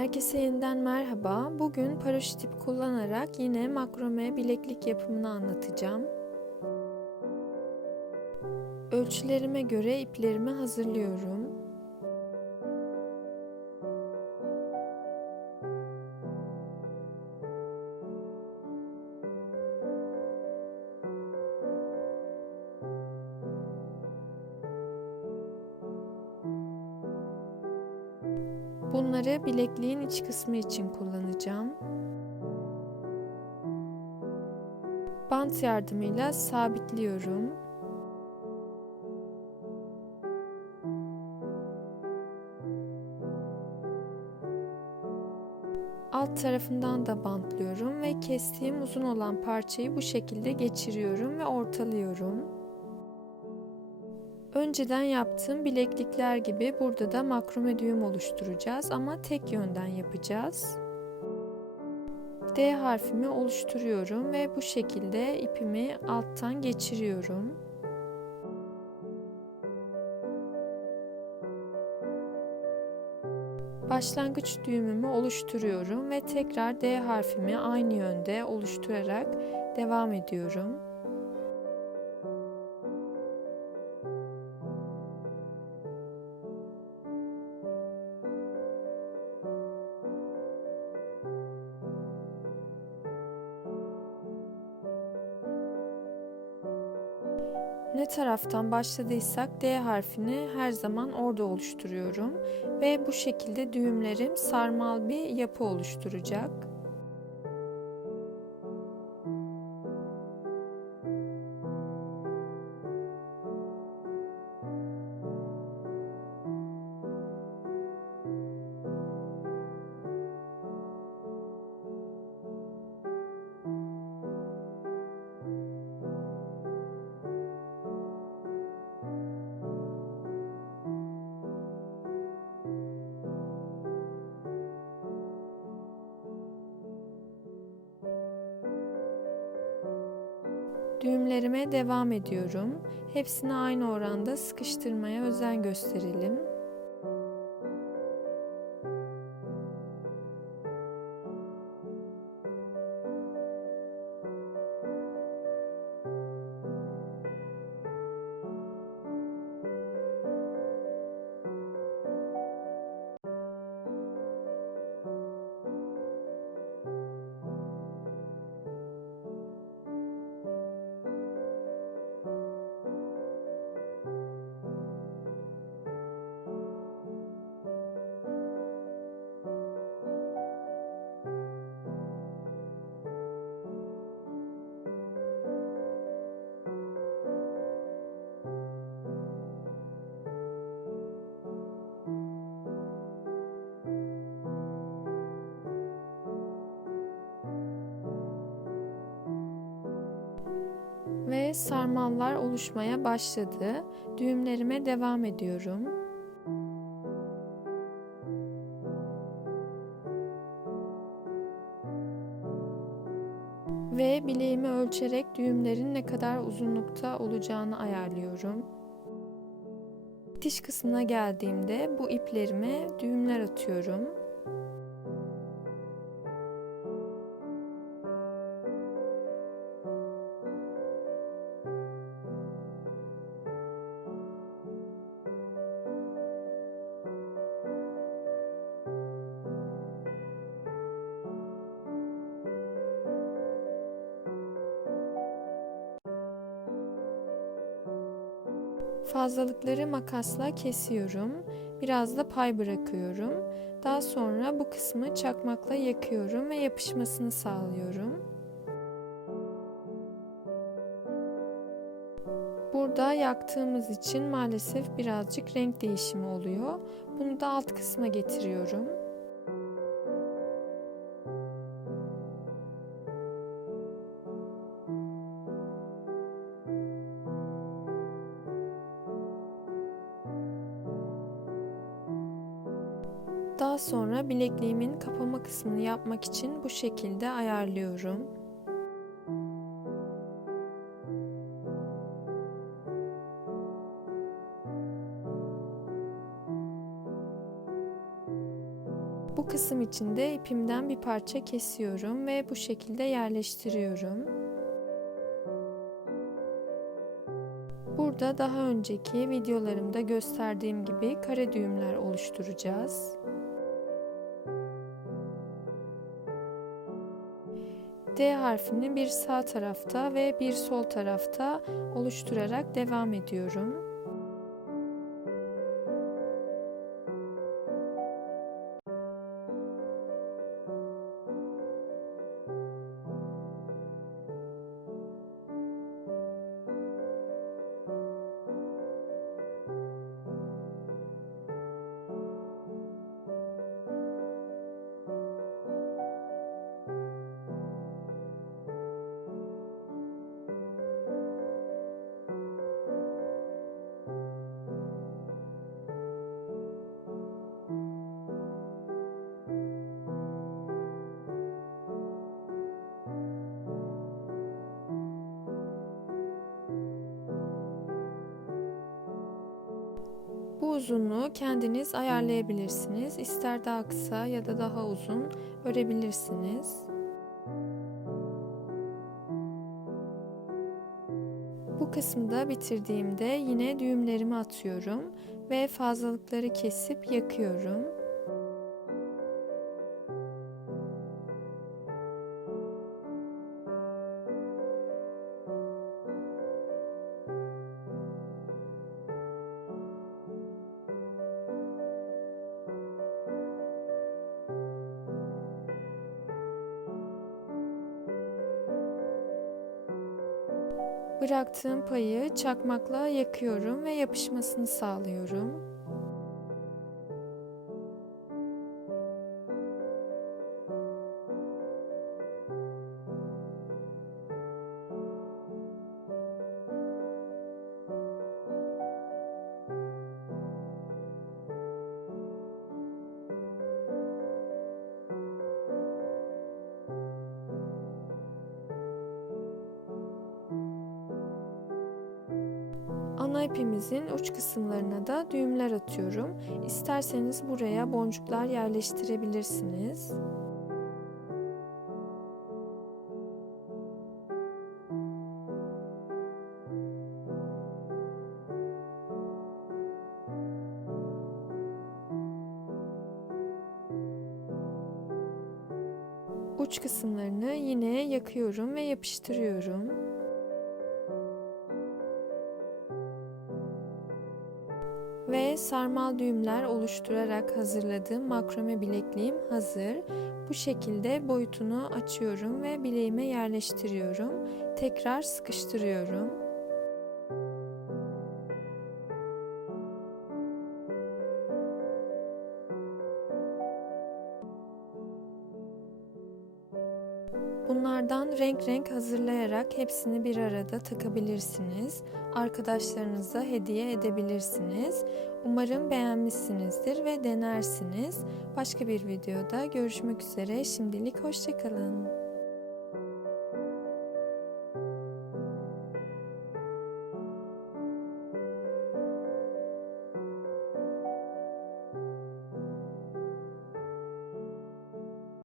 Herkese yeniden merhaba. Bugün paraşüt kullanarak yine makrome bileklik yapımını anlatacağım. Ölçülerime göre iplerimi hazırlıyorum. Bunları bilekliğin iç kısmı için kullanacağım. Bant yardımıyla sabitliyorum. Alt tarafından da bantlıyorum ve kestiğim uzun olan parçayı bu şekilde geçiriyorum ve ortalıyorum. Önceden yaptığım bileklikler gibi burada da makrome düğüm oluşturacağız ama tek yönden yapacağız. D harfimi oluşturuyorum ve bu şekilde ipimi alttan geçiriyorum. Başlangıç düğümümü oluşturuyorum ve tekrar D harfimi aynı yönde oluşturarak devam ediyorum. Ne taraftan başladıysak D harfini her zaman orada oluşturuyorum ve bu şekilde düğümlerim sarmal bir yapı oluşturacak. Düğümlerime devam ediyorum. Hepsini aynı oranda sıkıştırmaya özen gösterelim. Ve sarmallar oluşmaya başladı. Düğümlerime devam ediyorum. Ve bileğimi ölçerek düğümlerin ne kadar uzunlukta olacağını ayarlıyorum. Diş kısmına geldiğimde bu iplerime düğümler atıyorum. Fazlalıkları makasla kesiyorum. Biraz da pay bırakıyorum. Daha sonra bu kısmı çakmakla yakıyorum ve yapışmasını sağlıyorum. Burada yaktığımız için maalesef birazcık renk değişimi oluyor. Bunu da alt kısma getiriyorum. Daha sonra bilekliğimin kapama kısmını yapmak için bu şekilde ayarlıyorum. Bu kısım için de ipimden bir parça kesiyorum ve bu şekilde yerleştiriyorum. Burada daha önceki videolarımda gösterdiğim gibi kare düğümler oluşturacağız. D harfini bir sağ tarafta ve bir sol tarafta oluşturarak devam ediyorum. Bu uzunluğu kendiniz ayarlayabilirsiniz. İster daha kısa ya da daha uzun örebilirsiniz. Bu kısmı da bitirdiğimde yine düğümlerimi atıyorum ve fazlalıkları kesip yakıyorum. Bıraktığım payı çakmakla yakıyorum ve yapışmasını sağlıyorum. Ana ipimizin uç kısımlarına da düğümler atıyorum. İsterseniz buraya boncuklar yerleştirebilirsiniz. Uç kısımlarını yine yakıyorum ve yapıştırıyorum. Sarmal düğümler oluşturarak hazırladığım makrome bilekliğim hazır. Bu şekilde boyutunu açıyorum ve bileğime yerleştiriyorum. Tekrar sıkıştırıyorum. Bunlardan renk renk hazırlayarak hepsini bir arada takabilirsiniz. Arkadaşlarınıza hediye edebilirsiniz. Umarım beğenmişsinizdir ve denersiniz. Başka bir videoda görüşmek üzere. Şimdilik hoşçakalın.